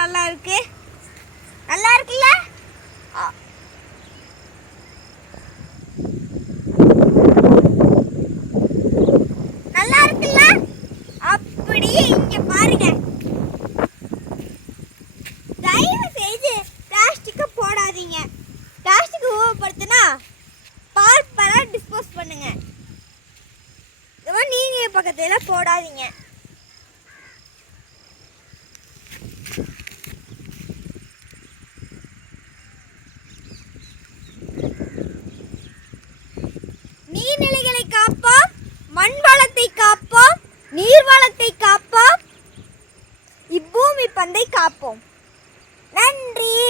நல்லா இருக்கு நல்லா இருக்குல்ல நல்லா இருக்குல்ல அப்படியே இங்க பாருங்க. தயவு செய்து பிளாஸ்டிக்கை போடாதீங்க. பிளாஸ்டிக் உபயோகப்படுத்தினா பார்ப்பராக டிஸ்போஸ் பண்ணுங்க. இந்த நீங்க பக்கத்துல போடாதீங்க. நீர்நிலைகளை காப்போம் மண் வளத்தை காப்போம் நீர் வளத்தை காப்போம். இப்பூமி பந்தை காப்போம். நன்றி.